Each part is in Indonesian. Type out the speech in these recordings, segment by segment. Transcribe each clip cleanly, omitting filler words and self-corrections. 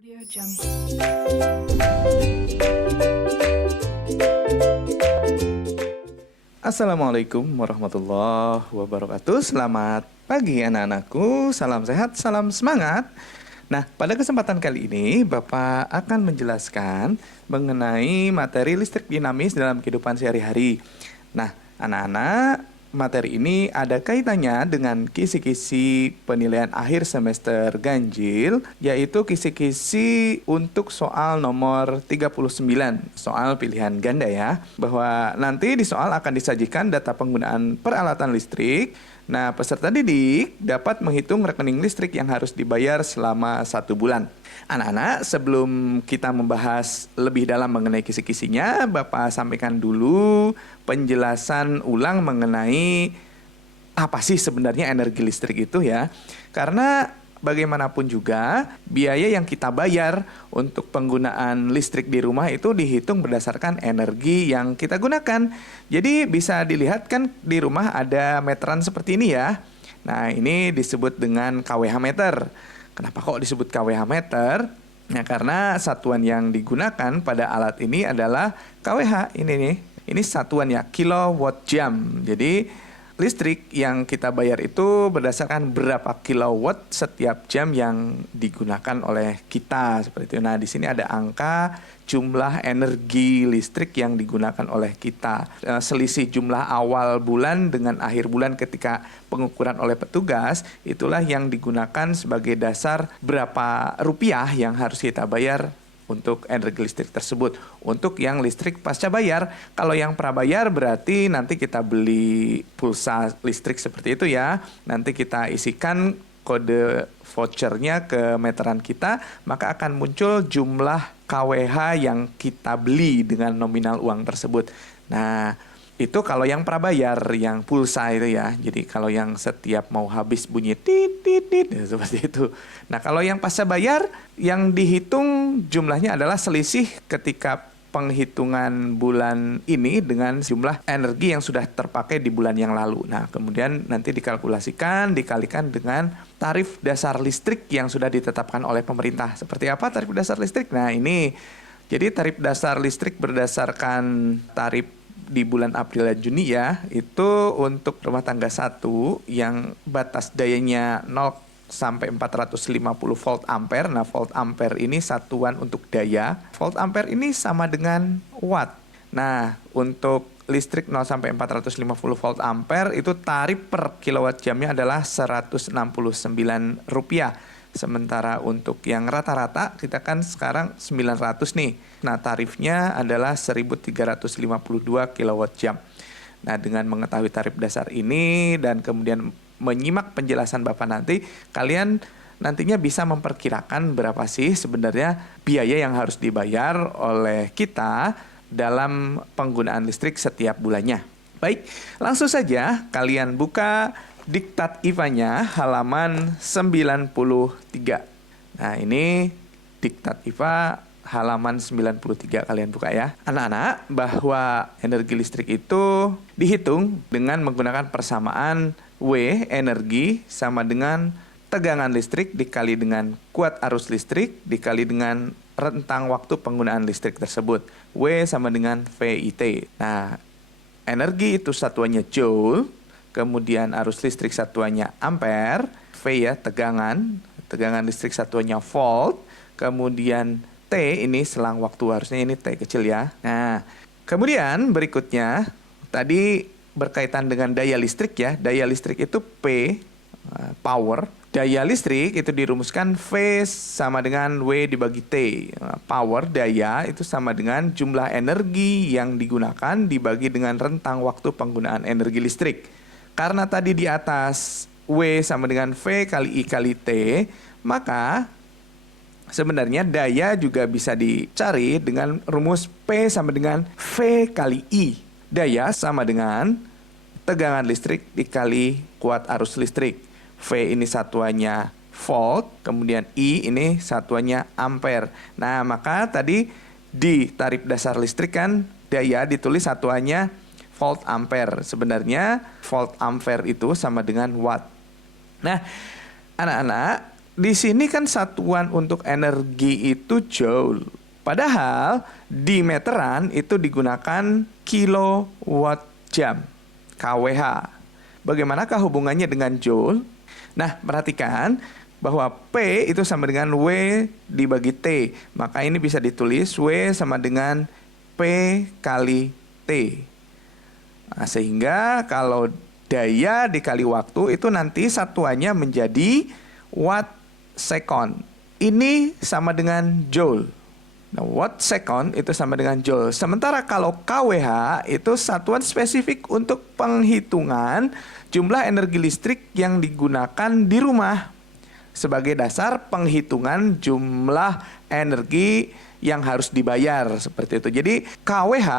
Audio Jungle. Assalamualaikum warahmatullahi wabarakatuh. Selamat pagi anak-anakku. Salam sehat, salam semangat. Nah, pada kesempatan kali ini Bapak akan menjelaskan mengenai materi listrik dinamis dalam kehidupan sehari-hari. Nah, anak-anak, materi ini ada kaitannya dengan kisi-kisi penilaian akhir semester ganjil, yaitu kisi-kisi untuk soal nomor 39, soal pilihan ganda ya. Bahwa nanti di soal akan disajikan data penggunaan peralatan listrik. Nah, peserta didik dapat menghitung rekening listrik yang harus dibayar selama 1 bulan. Anak-anak, sebelum kita membahas lebih dalam mengenai kisi-kisinya, Bapak sampaikan dulu penjelasan ulang mengenai apa sih sebenarnya energi listrik itu ya. Karena bagaimanapun juga, biaya yang kita bayar untuk penggunaan listrik di rumah itu dihitung berdasarkan energi yang kita gunakan. Jadi bisa dilihat kan di rumah ada meteran seperti ini ya. Nah, ini disebut dengan kWh meter. Kenapa kok disebut kWh meter? Nah, karena satuan yang digunakan pada alat ini adalah kWh. Ini nih, ini satuannya kilowatt jam. Jadi listrik yang kita bayar itu berdasarkan berapa kilowatt setiap jam yang digunakan oleh kita seperti itu. Nah, di sini ada angka jumlah energi listrik yang digunakan oleh kita. Selisih jumlah awal bulan dengan akhir bulan ketika pengukuran oleh petugas, itulah yang digunakan sebagai dasar berapa rupiah yang harus kita bayar untuk energi listrik tersebut. Untuk yang listrik pasca bayar, kalau yang prabayar berarti nanti kita beli pulsa listrik seperti itu ya. Nanti kita isikan kode vouchernya ke meteran kita, maka akan muncul jumlah kWh yang kita beli dengan nominal uang tersebut. Nah, itu kalau yang prabayar, yang pulsa itu ya. Jadi kalau yang setiap mau habis bunyi tit tit tit ya, seperti itu. Nah, kalau yang pasca bayar yang dihitung jumlahnya adalah selisih ketika penghitungan bulan ini dengan jumlah energi yang sudah terpakai di bulan yang lalu. Nah, kemudian nanti dikalkulasikan, dikalikan dengan tarif dasar listrik yang sudah ditetapkan oleh pemerintah. Seperti apa tarif dasar listrik? Nah, ini jadi tarif dasar listrik berdasarkan tarif di bulan April dan Juni ya, itu untuk rumah tangga 1 yang batas dayanya 0 sampai 450 volt ampere. Nah, volt ampere ini satuan untuk daya. Volt ampere ini sama dengan watt. Nah, untuk listrik 0 sampai 450 volt ampere itu tarif per kilowatt jamnya adalah Rp169. Sementara untuk yang rata-rata kita kan sekarang 900 nih. Nah, tarifnya adalah 1352 kilowatt jam. Nah, dengan mengetahui tarif dasar ini dan kemudian menyimak penjelasan Bapak nanti, kalian nantinya bisa memperkirakan berapa sih sebenarnya biaya yang harus dibayar oleh kita dalam penggunaan listrik setiap bulannya. Baik, langsung saja kalian buka diktat IPA-nya halaman 93. Nah, ini diktat IPA halaman 93, kalian buka ya. Anak-anak, bahwa energi listrik itu dihitung dengan menggunakan persamaan W energi sama dengan tegangan listrik dikali dengan kuat arus listrik dikali dengan rentang waktu penggunaan listrik tersebut. W sama dengan VIT. Nah, energi itu satuannya joule, kemudian arus listrik satuannya ampere, V ya tegangan listrik satuannya volt, kemudian T ini selang waktu, harusnya ini T kecil ya. Nah, kemudian berikutnya tadi berkaitan dengan daya listrik ya. Daya listrik itu P, power. Daya listrik itu dirumuskan V sama dengan W dibagi T. Power, daya, itu sama dengan jumlah energi yang digunakan dibagi dengan rentang waktu penggunaan energi listrik. Karena tadi di atas W sama dengan V kali I kali T, maka sebenarnya daya juga bisa dicari dengan rumus P sama dengan V kali I. Daya sama dengan tegangan listrik dikali kuat arus listrik. V ini satuannya volt, kemudian I ini satuannya ampere. Nah, maka tadi di tarif dasar listrik kan daya ditulis satuannya volt ampere. Sebenarnya volt ampere itu sama dengan watt. Nah, anak-anak, di sini kan satuan untuk energi itu joule. Padahal di meteran itu digunakan kilowatt jam, kWh. Bagaimanakah hubungannya dengan joule? Nah, perhatikan bahwa P itu sama dengan W dibagi T. Maka ini bisa ditulis W sama dengan P kali T. Nah, sehingga kalau daya dikali waktu itu nanti satuannya menjadi watt second. Ini sama dengan joule. Nah, watt second itu sama dengan joule. Sementara kalau kWh itu satuan spesifik untuk penghitungan jumlah energi listrik yang digunakan di rumah sebagai dasar penghitungan jumlah energi yang harus dibayar seperti itu. Jadi kWh,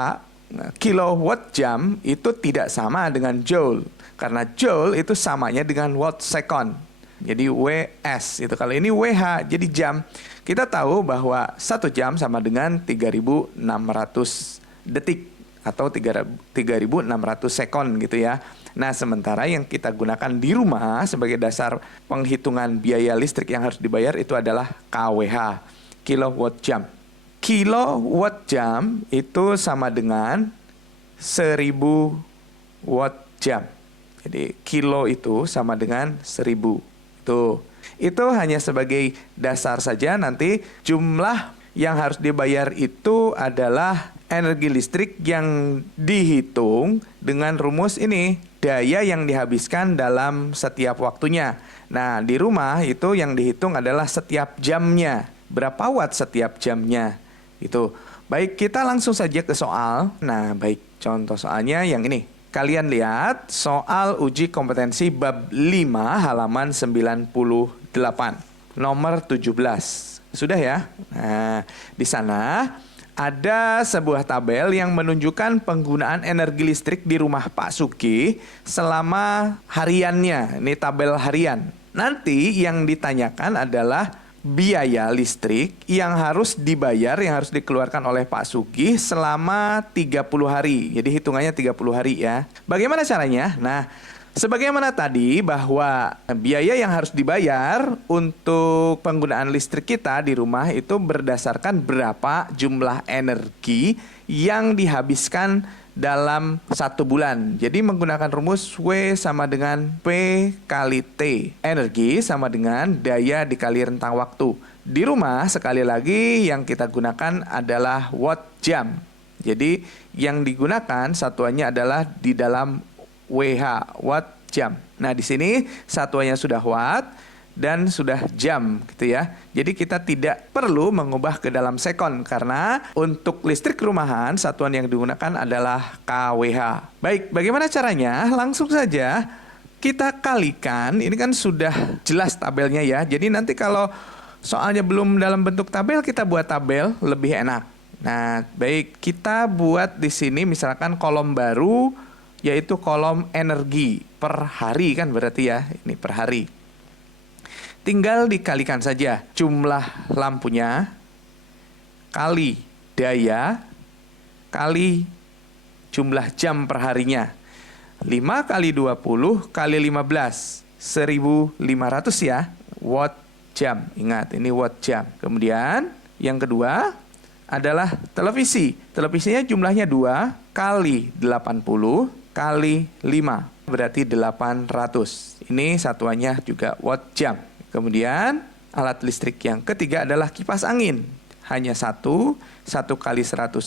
kilowatt jam, itu tidak sama dengan joule karena joule itu samanya dengan watt second. Jadi WS itu, kalau ini WH jadi jam. Kita tahu bahwa 1 jam sama dengan 3.600 detik atau 3.600 sekon gitu ya. Nah, sementara yang kita gunakan di rumah sebagai dasar penghitungan biaya listrik yang harus dibayar itu adalah kWh, kilowatt jam. Kilowatt jam itu sama dengan 1000 watt jam. Jadi kilo itu sama dengan 1000. Itu hanya sebagai dasar saja. Nanti jumlah yang harus dibayar itu adalah energi listrik yang dihitung dengan rumus ini, daya yang dihabiskan dalam setiap waktunya. Nah, di rumah itu yang dihitung adalah setiap jamnya, berapa watt setiap jamnya. Itu. Baik, kita langsung saja ke soal. Nah, baik, contoh soalnya yang ini. Kalian lihat soal uji kompetensi bab 5 halaman 98, nomor 17. Sudah ya? Nah, di sana ada sebuah tabel yang menunjukkan penggunaan energi listrik di rumah Pak Sugi selama hariannya. Ini tabel harian. Nanti yang ditanyakan adalah biaya listrik yang harus dibayar, yang harus dikeluarkan oleh Pak Sugih selama 30 hari. Jadi hitungannya 30 hari ya. Bagaimana caranya? Nah, sebagaimana tadi bahwa biaya yang harus dibayar untuk penggunaan listrik kita di rumah itu berdasarkan berapa jumlah energi yang dihabiskan dalam 1 bulan. Jadi menggunakan rumus W sama dengan P kali T. Energi sama dengan daya dikali rentang waktu. Di rumah sekali lagi yang kita gunakan adalah watt jam. Jadi yang digunakan satuannya adalah di dalam WH, watt jam. Nah, di sini satuannya sudah watt dan sudah jam gitu ya. Jadi kita tidak perlu mengubah ke dalam sekon karena untuk listrik rumahan satuan yang digunakan adalah kWh. Baik, bagaimana caranya? Langsung saja kita kalikan. Ini kan sudah jelas tabelnya ya. Jadi nanti kalau soalnya belum dalam bentuk tabel, kita buat tabel lebih enak. Nah, baik, kita buat di sini misalkan kolom baru yaitu kolom energi per hari kan berarti ya. Ini per hari. Tinggal dikalikan saja jumlah lampunya kali daya kali jumlah jam per harinya. 5 kali 20 kali 15, 1500 ya, watt jam. Ingat, ini watt jam. Kemudian yang kedua adalah televisi. Televisinya jumlahnya 2 kali 80 kali 5, berarti 800. Ini satuannya juga watt jam. Kemudian alat listrik yang ketiga adalah kipas angin. Hanya 1 kali 100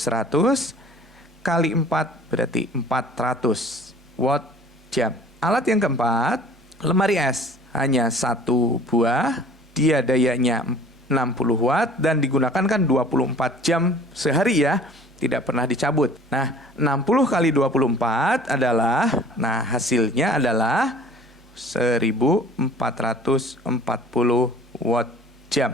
kali 4 berarti 400 watt jam. Alat yang keempat, lemari es. Hanya 1 buah, dia dayanya 60 watt dan digunakan kan 24 jam sehari ya. Tidak pernah dicabut. Nah, 60 kali 24 adalah, nah hasilnya adalah 1440 watt jam.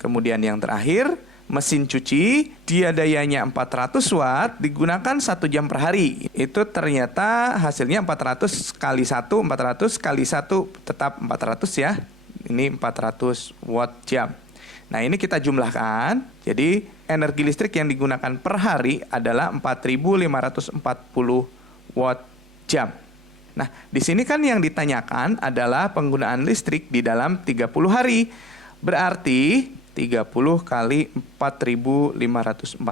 Kemudian yang terakhir, mesin cuci, dia dayanya 400 watt, digunakan 1 jam per hari. Itu ternyata hasilnya 400 kali 1, 400 kali 1 tetap 400 ya. Ini 400 watt jam. Nah, ini kita jumlahkan. Jadi energi listrik yang digunakan per hari adalah 4540 watt jam. Nah, di sini kan yang ditanyakan adalah penggunaan listrik di dalam 30 hari. Berarti 30 kali 4.540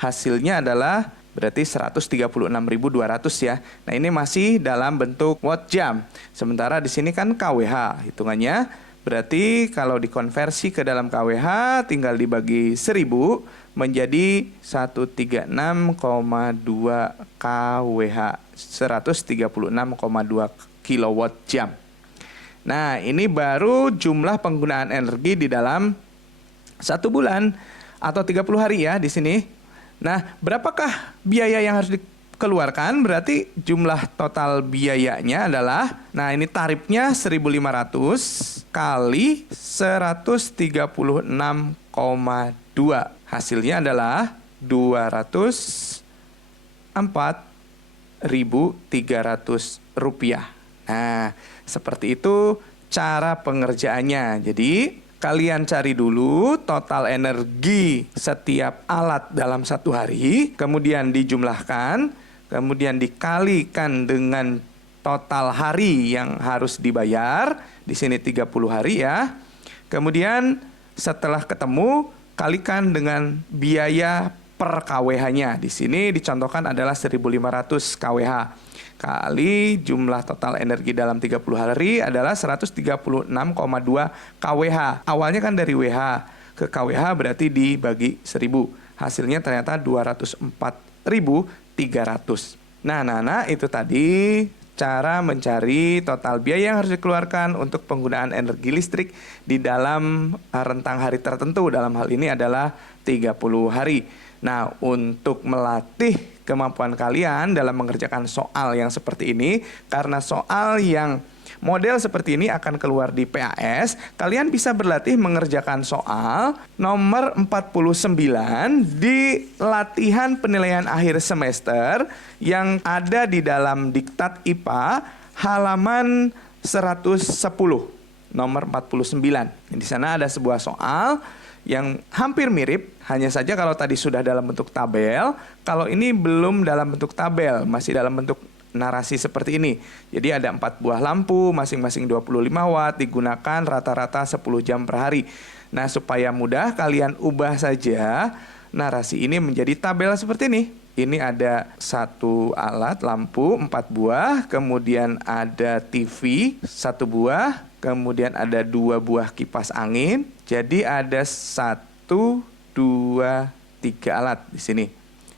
hasilnya adalah berarti 136.200 ya. Nah, ini masih dalam bentuk watt jam. Sementara di sini kan kWh hitungannya. Berarti kalau dikonversi ke dalam kWh tinggal dibagi 1000 menjadi 136,2 kWh, 136,2 kilowatt jam. Nah, ini baru jumlah penggunaan energi di dalam 1 bulan atau 30 hari ya di sini. Nah, berapakah biaya yang harus dikeluarkan? Berarti jumlah total biayanya adalah, nah ini tarifnya 1.500 kali 136,2. Hasilnya adalah 204.300 rupiah. Nah, seperti itu cara pengerjaannya. Jadi, kalian cari dulu total energi setiap alat dalam 1 hari, kemudian dijumlahkan, kemudian dikalikan dengan total hari yang harus dibayar. Di sini 30 hari ya. Kemudian setelah ketemu, kalikan dengan biaya per kWh-nya. Di sini dicontohkan adalah 1.500 kWh. Kali jumlah total energi dalam 30 hari adalah 136,2 kWh. Awalnya kan dari WH ke kWh berarti dibagi 1000. Hasilnya ternyata 204.300. Nah, itu tadi cara mencari total biaya yang harus dikeluarkan untuk penggunaan energi listrik di dalam rentang hari tertentu. Dalam hal ini adalah 30 hari. Nah, untuk melatih kemampuan kalian dalam mengerjakan soal yang seperti ini, karena soal yang model seperti ini akan keluar di PAS, kalian bisa berlatih mengerjakan soal nomor 49 di latihan penilaian akhir semester yang ada di dalam diktat IPA halaman 110, nomor 49. Di sana ada sebuah soal yang hampir mirip, hanya saja kalau tadi sudah dalam bentuk tabel, kalau ini belum dalam bentuk tabel, masih dalam bentuk narasi seperti ini. Jadi ada 4 buah lampu, masing-masing 25 watt, digunakan rata-rata 10 jam per hari. Nah, supaya mudah, kalian ubah saja narasi ini menjadi tabel seperti ini. Ini ada 1 alat lampu 4 buah, kemudian ada TV 1 buah, kemudian ada 2 buah kipas angin. Jadi ada 1, 2, 3 alat di sini.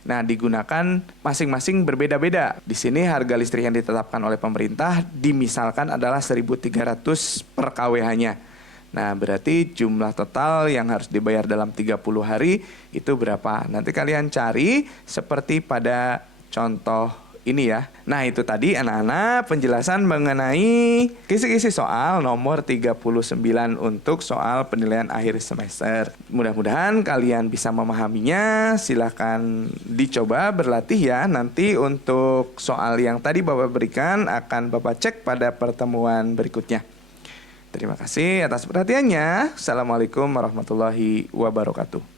Nah, digunakan masing-masing berbeda-beda. Di sini harga listrik yang ditetapkan oleh pemerintah dimisalkan adalah 1.300 per kWh-nya. Nah, berarti jumlah total yang harus dibayar dalam 30 hari itu berapa? Nanti kalian cari seperti pada contoh ini ya. Nah, itu tadi anak-anak penjelasan mengenai kisi-kisi soal nomor 39 untuk soal penilaian akhir semester. Mudah-mudahan kalian bisa memahaminya. Silahkan dicoba berlatih ya. Nanti untuk soal yang tadi Bapak berikan akan Bapak cek pada pertemuan berikutnya. Terima kasih atas perhatiannya. Assalamualaikum warahmatullahi wabarakatuh.